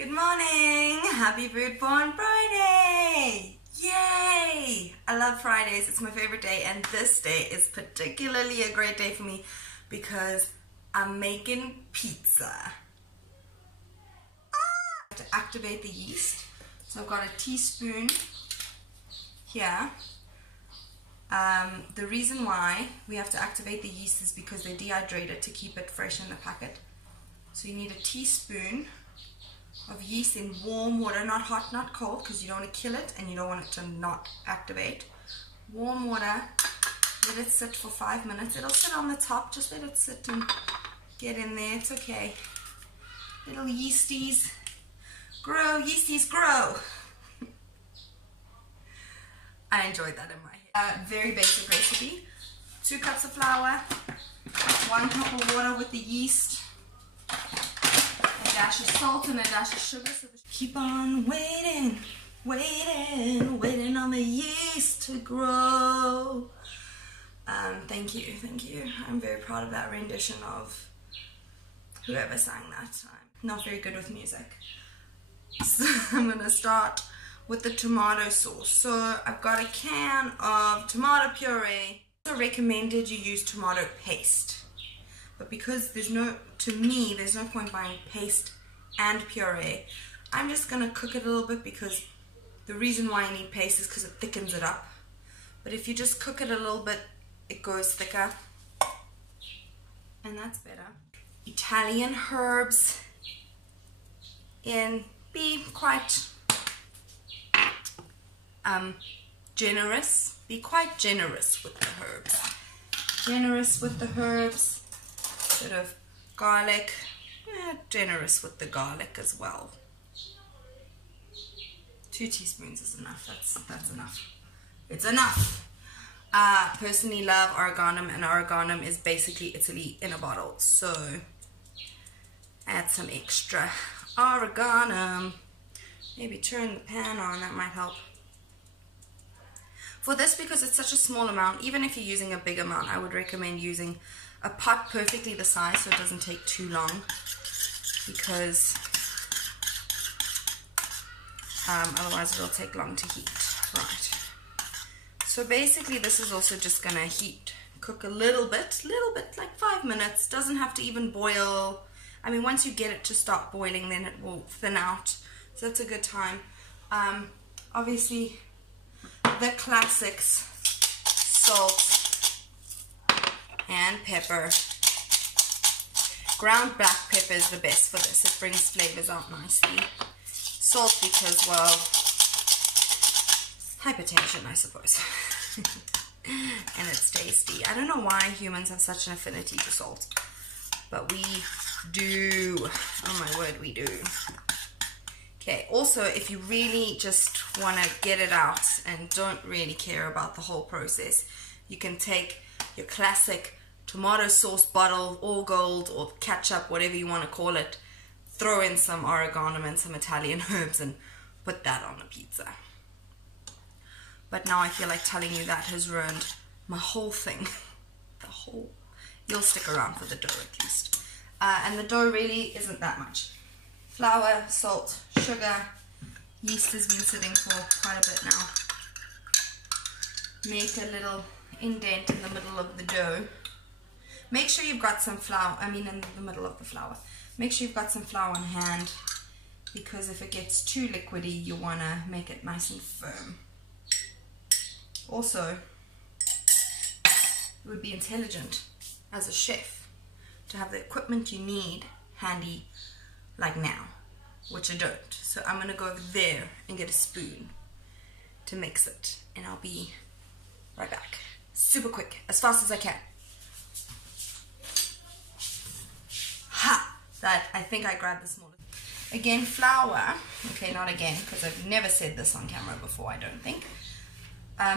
Good morning! Happy Food Porn Friday! Yay! I love Fridays. It's my favorite day, and this day is particularly a great day for me because I'm making pizza. I have to activate the yeast. So I've got a teaspoon here. The reason why we have to activate the yeast is because they dehydrate it to keep it fresh in the packet. So you need a teaspoon of yeast in warm water, not hot, not cold, because you don't want to kill it and you don't want it to not activate. Warm water, let it sit for 5 minutes. It'll sit on the top, just let it sit and get in there, it's okay. Little yeasties, grow, yeasties grow. I enjoyed that in my head. Very basic recipe. 2 cups of flour, 1 cup of water with the yeast, a dash of salt and a dash of sugar. So keep on waiting, waiting on the yeast to grow. Thank you. I'm very proud of that rendition of whoever sang that. I'm not very good with music. So I'm going to start with the tomato sauce. So I've got a can of tomato puree. It's also recommended you use tomato paste. But because to me, there's no point buying paste and puree. I'm just going to cook it a little bit because the reason why I need paste is because it thickens it up. But if you just cook it a little bit, it goes thicker. And that's better. Italian herbs in. Be quite generous. Be quite generous with the herbs. Generous with the herbs. Bit of garlic. Generous with the garlic as well. 2 teaspoons is enough. That's enough. It's enough. Personally love oregano, and oregano is basically Italy in a bottle. So add some extra oregano. Maybe turn the pan on, that might help. For this, because it's such a small amount, even if you're using a big amount, I would recommend using a pot perfectly the size so it doesn't take too long, because otherwise it'll take long to heat. Right. So basically this is also just gonna cook a little bit, like 5 minutes. Doesn't have to even boil. I mean, once you get it to start boiling, then it will thin out. So that's a good time. Obviously, the classics, salt and pepper. Ground black pepper is the best for this. It brings flavors out nicely. Salt because, well, hypertension, I suppose. And it's tasty. I don't know why humans have such an affinity for salt, but we do. Oh my word, we do. Okay, also, if you really just want to get it out and don't really care about the whole process, you can take your classic tomato sauce bottle, all gold, or ketchup, whatever you want to call it, throw in some oregano and some Italian herbs and put that on a pizza. But now I feel like telling you that has ruined my whole thing. You'll stick around for the dough at least. And the dough really isn't that much. Flour, salt, sugar, yeast has been sitting for quite a bit now. Make a little indent in the middle of the dough. Make sure you've got some flour, in the middle of the flour. Make sure you've got some flour on hand, because if it gets too liquidy, you want to make it nice and firm. Also, it would be intelligent as a chef to have the equipment you need handy like now, which I don't. So I'm going to go over there and get a spoon to mix it, and I'll be right back. Super quick, as fast as I can. Ha! That, I think I grabbed the smallest. Again, flour. Okay, not again, because I've never said this on camera before, I don't think.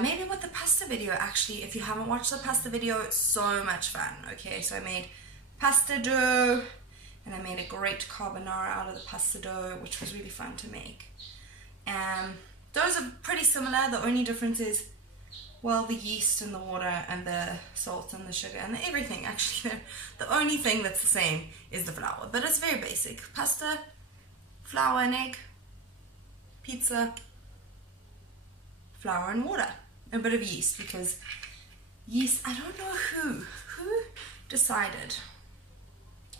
Maybe with the pasta video, actually. If you haven't watched the pasta video, it's so much fun. Okay, so I made pasta dough, and I made a great carbonara out of the pasta dough, which was really fun to make. Those are pretty similar. The only difference is, well, the yeast and the water and the salt and the sugar and everything, actually. The only thing that's the same is the flour, but it's very basic. Pasta, flour and egg, pizza, flour and water, a bit of yeast, because yeast, I don't know who decided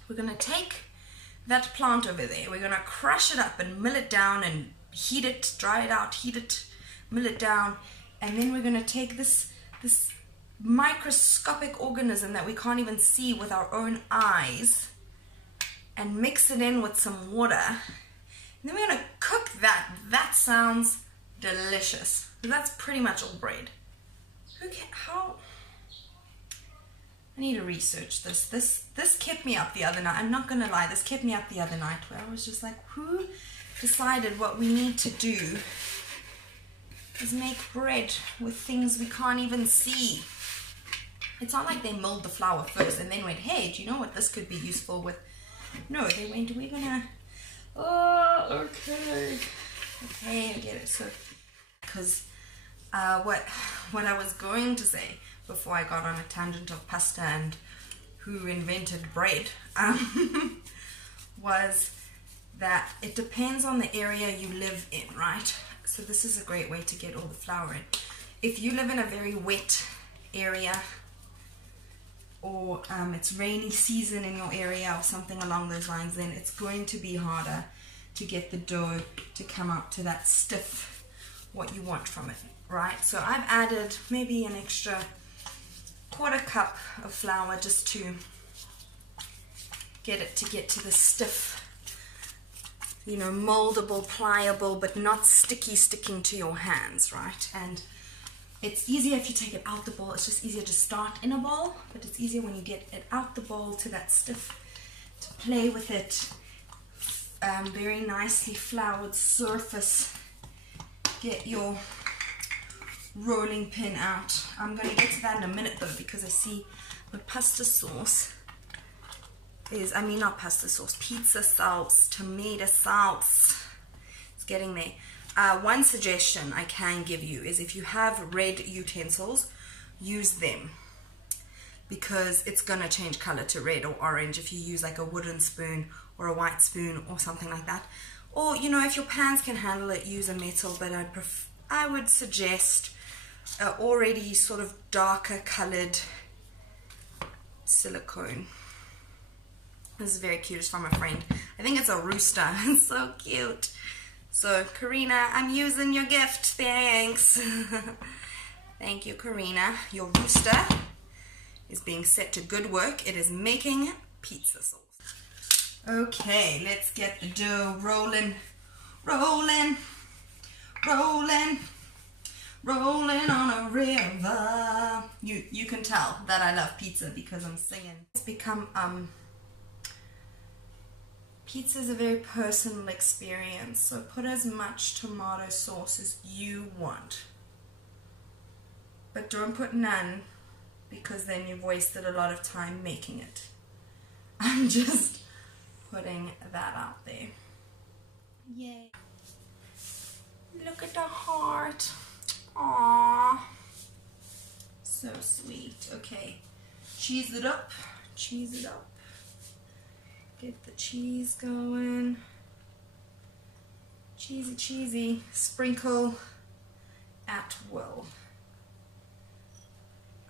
we're gonna take that plant over there, we're gonna crush it up and mill it down and heat it, dry it out, heat it, mill it down, and then we're gonna take this microscopic organism that we can't even see with our own eyes and mix it in with some water, and then we're gonna cook that. That sounds delicious. That's pretty much all bread. How? I need to research this. This kept me up the other night. I'm not gonna lie, this kept me up the other night, where I was just like, who decided what we need to do is make bread with things we can't even see? It's not like they milled the flour first and then went, hey, do you know what this could be useful with? No, they went, we're gonna, oh, okay, I get it. So, because what I was going to say before I got on a tangent of pasta and who invented bread, was that it depends on the area you live in, right? So this is a great way to get all the flour in. If you live in a very wet area, or it's rainy season in your area or something along those lines, then it's going to be harder to get the dough to come out to that stiff, what you want from it, right? So I've added maybe an extra quarter cup of flour just to get it to the stiff, you know, moldable, pliable, but not sticky, sticking to your hands, right? And it's easier if you take it out the bowl. It's just easier to start in a bowl, but it's easier when you get it out the bowl to that stiff, to play with it. Very nicely floured surface. Get your rolling pin out. I'm going to get to that in a minute though, because I see my pasta sauce is, I mean not pasta sauce, pizza sauce, tomato sauce. It's getting there. One suggestion I can give you is if you have red utensils, use them, because it's going to change color to red or orange if you use like a wooden spoon or a white spoon or something like that. Or, you know, if your pans can handle it, use a metal, but I would suggest already sort of darker colored silicone. This is very cute. It's from a friend. I think it's a rooster. It's so cute. So, Karina, I'm using your gift. Thanks. Thank you, Karina. Your rooster is being set to good work. It is making pizza sauce. Okay, let's get the dough rolling, rolling, rolling, rolling on a river. You can tell that I love pizza because I'm singing. It's become pizza is a very personal experience, so put as much tomato sauce as you want, but don't put none, because then you've wasted a lot of time making it. I'm just putting that out there. Yay. Look at the heart. Aww. So sweet. Okay. Cheese it up. Cheese it up. Get the cheese going. Cheesy, cheesy. Sprinkle at will.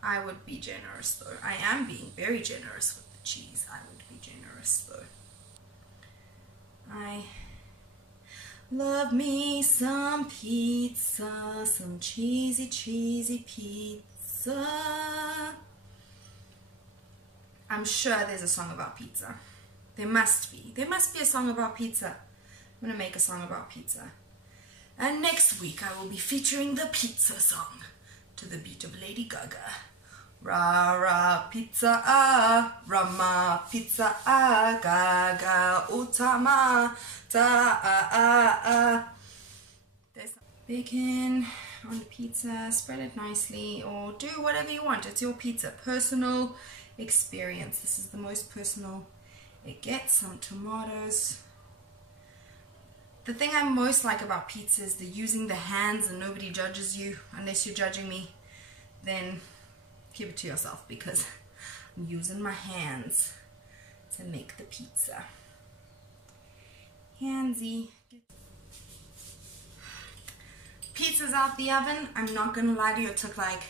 I would be generous though. I am being very generous with the cheese. I would be generous though. I love me some pizza, some cheesy, cheesy pizza. I'm sure there's a song about pizza. There must be. There must be a song about pizza. I'm going to make a song about pizza. And next week I will be featuring the pizza song to the beat of Lady Gaga. Ra ra pizza rama pizza gaga utama ta There's bacon on the pizza. Spread it nicely, or do whatever you want. It's your pizza. Personal experience. This is the most personal it gets. Some tomatoes. The thing I most like about pizza is the using the hands, and nobody judges you. Unless you're judging me, then keep it to yourself, because I'm using my hands to make the pizza. handsy. Pizza's out the oven. I'm not gonna lie to you, it took like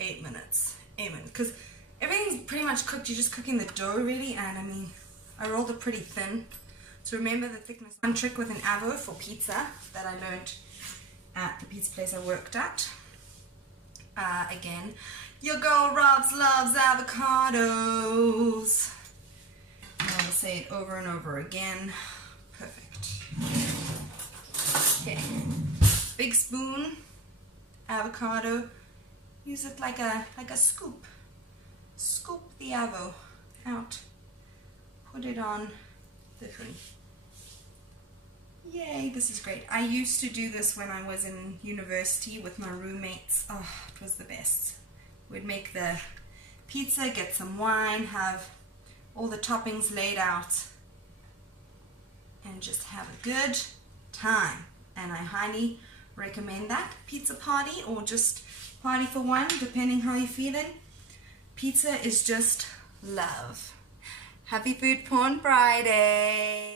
8 minutes. 8 minutes, because everything's pretty much cooked. You're just cooking the dough really, and I mean, I rolled it pretty thin. So remember the thickness. One trick with an avo for pizza that I learned at the pizza place I worked at. Again, your girl Robs loves avocados. And I will say it over and over again. Perfect. Okay. Big spoon, avocado. Use it like a scoop. Scoop the avo out. Put it on the thing. Yay, this is great. I used to do this when I was in university with my roommates. Oh, it was the best. We'd make the pizza, get some wine, have all the toppings laid out, and just have a good time. And I highly recommend that. Pizza party or just party for one, depending how you're feeling. Pizza is just love. Happy Food Porn Friday!